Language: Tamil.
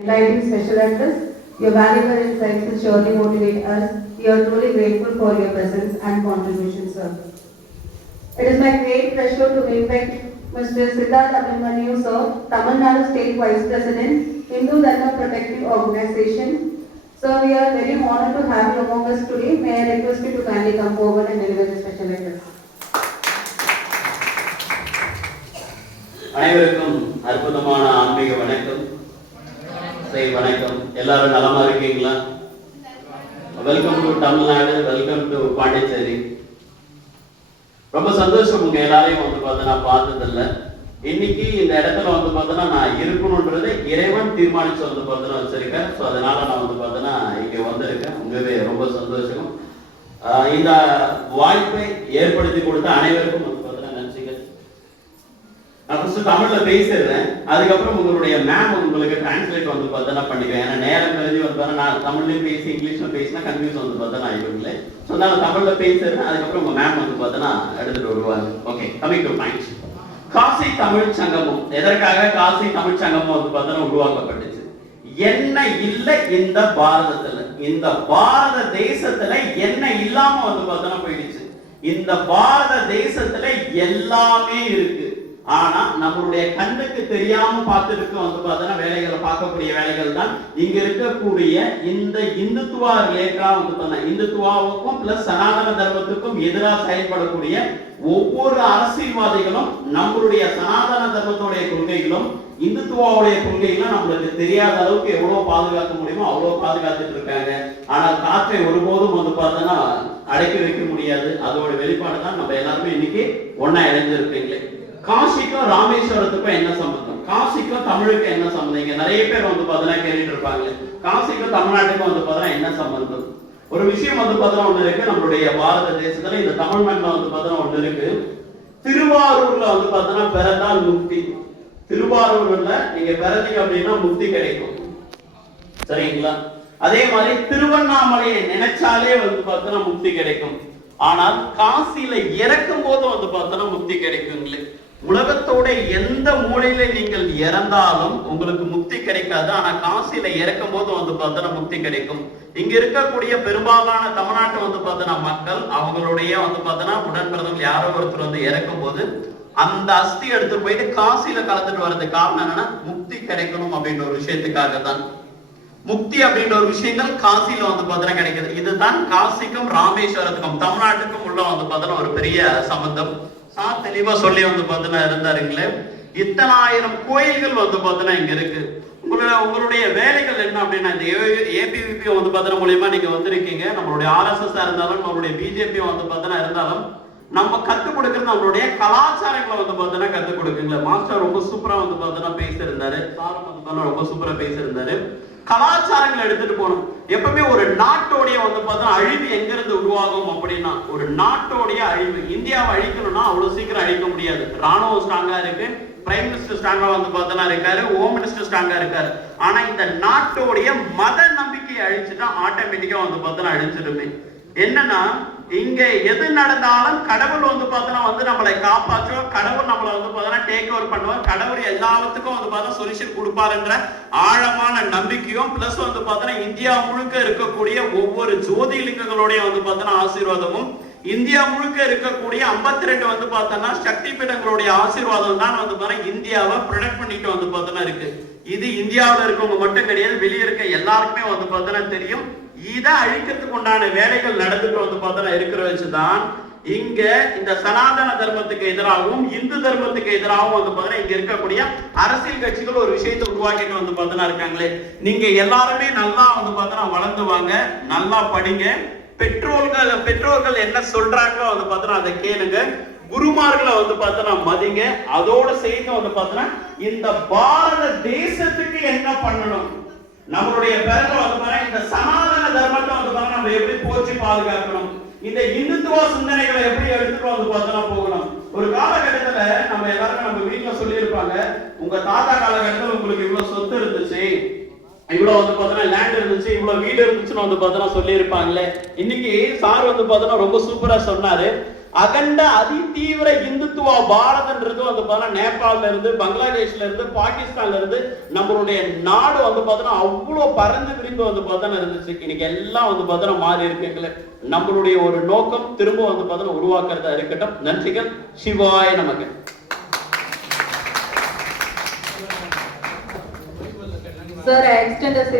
Enlightening special address. Your valuable insights will surely motivate us. We are truly grateful for your presence and contribution, sir. It is my great pleasure to invite Mr. Siddharth Abhimanyu, sir, Tamil Nadu State Vice President, Hindu Dharma Protective Organization. Sir, we are very honored to have you among us today. May I request you to kindly come forward and deliver the special address. அனைவருக்கும் அற்புதமான ஆன்மீக வணக்கம். வணக்கம். எல்லாரும் நலமா இருக்கீங்களா? Welcome to Tamil Nadu, welcome to Pondicherry. ரொம்ப சந்தோஷம் உங்க எல்லாரையும் நான் பார்த்ததில்ல. இன்னைக்கு இந்த இடத்துல நான் இருக்கணும்ன்றது இறைவன் தீர்மானிச்சு வச்சிருக்கேன். ஸோ அதனால நான் இங்க வந்திருக்கேன். உங்களே ரொம்ப சந்தோஷம். இந்த வாய்ப்பை ஏற்படுத்தி கொடுத்த அனைவருக்கும் நான் ஃபர்ஸ்ட் தமிழ்ல பேசிடுறேன். அதுக்கப்புறம் உங்களுடைய மேம் உங்களுக்கு டிரான்ஸ்லேட் பண்ணிக்குவேன். ஏன்னா நேரம் கருதி நான் தமிழ்லையும் பேசி இங்கிலீஷ்ல பேசினா கன்ஃபியூஸ் ஆயிடுங்களே. ஸோ நான் தமிழ்ல பேசிடுறேன். அதுக்கப்புறம் உங்க மேம் எடுத்துட்டு வருவாங்க. Okay, coming to point. Kashi Tamil Sangamam எதற்காக காசி தமிழ் சங்கமம் உருவாக்கப்பட்டுச்சு? என்ன இல்லை இந்த பாரதத்துல, இந்த பாரத தேசத்துல என்ன இல்லாம போயிடுச்சு. இந்த பாரத தேசத்துல எல்லாமே இருக்கு. ஆனா நம்மளுடைய கண்ணுக்கு தெரியாம பார்த்துருக்கு வேலைகளை பார்க்கக்கூடிய வேலைகள் தான் இங்க இருக்கக்கூடிய இந்த இந்துத்துவா ரிலேட்டடா இந்துத்துவாவுக்கும் பிளஸ் சனாதன தர்மத்துக்கும் எதிராக செயல்படக்கூடிய ஒவ்வொரு அரசியல்வாதிகளும் நம்மளுடைய சனாதன தர்மத்துடைய கொள்கைகளும் இந்துத்துவாவுடைய கொள்கைகளும் நம்மளுக்கு தெரியாத அளவுக்கு எவ்வளவு பாதுகாக்க முடியுமோ அவ்வளவு பாதுகாத்துட்டு இருக்காங்க. ஆனால் காற்றை ஒருபோதும் அடக்கி வைக்க முடியாது. அதோட வெளிப்பாடு தான் நம்ம எல்லாருமே இன்னைக்கு ஒன்னா இணைஞ்சிருக்கீங்களே. காசிக்கும் ராமேஸ்வரத்துக்கும் என்ன சம்பந்தம்? காசிக்கும் தமிழுக்கும் என்ன சம்பந்தம்? இங்க நிறைய பேர் கேட்டுட்டு இருப்பாங்க, காசிக்கும் தமிழ்நாட்டுக்கும் என்ன சம்பந்தம்? ஒரு விஷயம் ஒண்ணு இருக்கு. நம்மளுடைய பாரத தேசத்துல இந்த தமிழ் மண்ணில் ஒண்ணு இருக்கு. திருவாரூர்ல பிறந்தால் முக்தி. திருவாரூர்ல நீங்க பிறந்தீங்க அப்படின்னா முக்தி கிடைக்கும், சரிங்களா? அதே மாதிரி திருவண்ணாமலையை நினைச்சாலே முக்தி கிடைக்கும். ஆனால் காசியில இறக்கும் போது முக்தி கிடைக்குங்களே. உலகத்தோட எந்த மூலையில நீங்கள் இறந்தாலும் உங்களுக்கு முக்தி கிடைக்காது. ஆனா காசியில இறக்கும் போது முக்தி கிடைக்கும். இங்க இருக்கக்கூடிய பெரும்பாலான தமிழ்நாட்டு மக்கள் அவங்களுடைய உடன்பிறந்தவர்கள் யாரோ ஒருத்தர் இறக்கும் போது அந்த அஸ்தி எடுத்து போயிட்டு காசியில கலந்துட்டு வர்றதுக்கு காரணம் என்னன்னா முக்தி கிடைக்கணும் அப்படின்ற ஒரு விஷயத்துக்காக தான். முக்தி அப்படின்ற ஒரு விஷயங்கள் காசியில கிடைக்குது. இதுதான் காசிக்கும் ராமேஸ்வரத்துக்கும் தமிழ்நாட்டுக்கும் உள்ள ஒரு பெரிய சம்பந்தம். தெளிவா சொல்லி இருந்தாருங்களே. இத்தனாயிரம் கோயில்கள் இங்க இருக்கு. உங்களுடைய வேலைகள் என்ன அப்படின்னா, இந்த ஏபிவிபி மூலியமா நீங்க வந்திருக்கீங்க. நம்மளுடைய RSS இருந்தாலும் நம்மளுடைய பிஜேபி இருந்தாலும் நம்ம கத்துக் கொடுக்கறது நம்மளுடைய கலாச்சாரங்களை கத்துக் கொடுக்குங்களா. மாஸ்டர் ரொம்ப சூப்பரா பேசியிருந்தாரு. சாரும் ரொம்ப சூப்பரா பேசியிருந்தாரு. கலாச்சாரங்களை எடுத்துட்டு போகணும். எப்பவுமே ஒரு நாட்டோடைய அழிவு எங்க இருந்து உருவாகும் அப்படின்னா, ஒரு நாட்டோடைய அழிவு இந்தியாவை அழிக்கணும்னா அவ்வளவு சீக்கிரம் அழிக்க முடியாது. ராணுவம் ஸ்ட்ராங்கா இருக்கு, பிரைம் மினிஸ்டர் ஸ்ட்ராங்கா இருக்காரு, ஹோம் மினிஸ்டர் ஸ்ட்ராங்கா இருக்காரு. ஆனா இந்த நாட்டோடைய மத நம்பிக்கையை அழிச்சுட்டா ஆட்டோமேட்டிக்கா அழிச்சிடுமே. என்னன்னா, இங்க எது நடந்தாலும் கடவுள் நம்மளை காப்பாற்றுவோம், கடவுள் நம்மளை டேக் ஓவர் பண்ணுவார், கடவுள் எல்லாத்துக்கும் சொல்யூஷன் கொடுப்பாருன்ற ஆழமான நம்பிக்கையும் பிளஸ் இந்தியா முழுக்க இருக்கக்கூடிய ஒவ்வொரு ஜோதிலிங்கங்களுடைய ஆசீர்வாதமும், இந்தியா முழுக்க இருக்கக்கூடிய 52 சக்தி பீடங்களுடைய ஆசீர்வாதம் தான் இந்தியாவை ப்ரொடெக்ட் பண்ணிட்டு இருக்கு. இது இந்தியாவில் இருக்கவங்க மட்டும் கிடையாது, வெளியே இருக்க எல்லாருக்குமே தெரியும். இதை அழிக்கிறதுக்கு உண்டான வேலைகள் நடந்துட்டு இருக்கிற வச்சுதான் இங்க இந்த சனாதன தர்மத்துக்கு எதிராகவும் இந்து தர்மத்துக்கு எதிராகவும் இங்க இருக்கக்கூடிய அரசியல் கட்சிகள் ஒரு விஷயத்தை உருவாக்கிட்டு இருக்காங்களே. நீங்க எல்லாருமே நல்லா வளர்ந்து வாங்க, நல்லா படிங்க. பெற்றோர்கள் என்ன சொல்றாங்களோ அதை கேளுங்க. குருமார்களை மதிங்க. அதோட சேர்ந்து இந்த பாரத தேசத்துக்கு என்ன பண்ணணும், நம்மளுடைய பிறகு இந்த சனாதன தர்மத்தை நம்ம எப்படி போற்றி பாதுகாக்கணும், இந்த இந்துத்துவ சிந்தனைகளை எப்படி எடுத்துட்டு போகணும். ஒரு காலகட்டத்துல நம்ம எல்லாரும் நம்ம வீட்டுல சொல்லி இருப்பாங்க, உங்க தாத்தா காலகட்டத்தில் உங்களுக்கு இவ்வளவு சொத்து இருந்துச்சு, இவ்வளவு லேண்ட் இருந்துச்சு, இவ்வளவு வீடு இருந்துச்சுன்னு சொல்லி இருப்பாங்களே. இன்னைக்கு சார் ரொம்ப சூப்பரா சொன்னாரு. அகண்ட அதிதீவிர இந்துத்துவ பாரதன்றது வந்து பார்த்தீங்கன்னா நேபாள்ல இருந்து, பங்களாதேஷ்ல இருந்து, பாகிஸ்தான்ல இருந்து நம்மளுடைய நாடு வந்து பார்த்தீங்கன்னா அவ்வளவு பறந்து விரிந்து வந்து பார்த்தீங்கன்னா இருந்துச்சு. இன்னைக்கு எல்லாம் வந்து பார்த்தீங்கன்னா மாறி இருக்குங்களே. நம்மளுடைய ஒரு நோக்கம் திரும்ப வந்து பார்த்தீங்கன்னா உருவாக்குறதா இருக்கட்டும். நன்றிகள். சிவாய நமக்கு. Sir, I extend a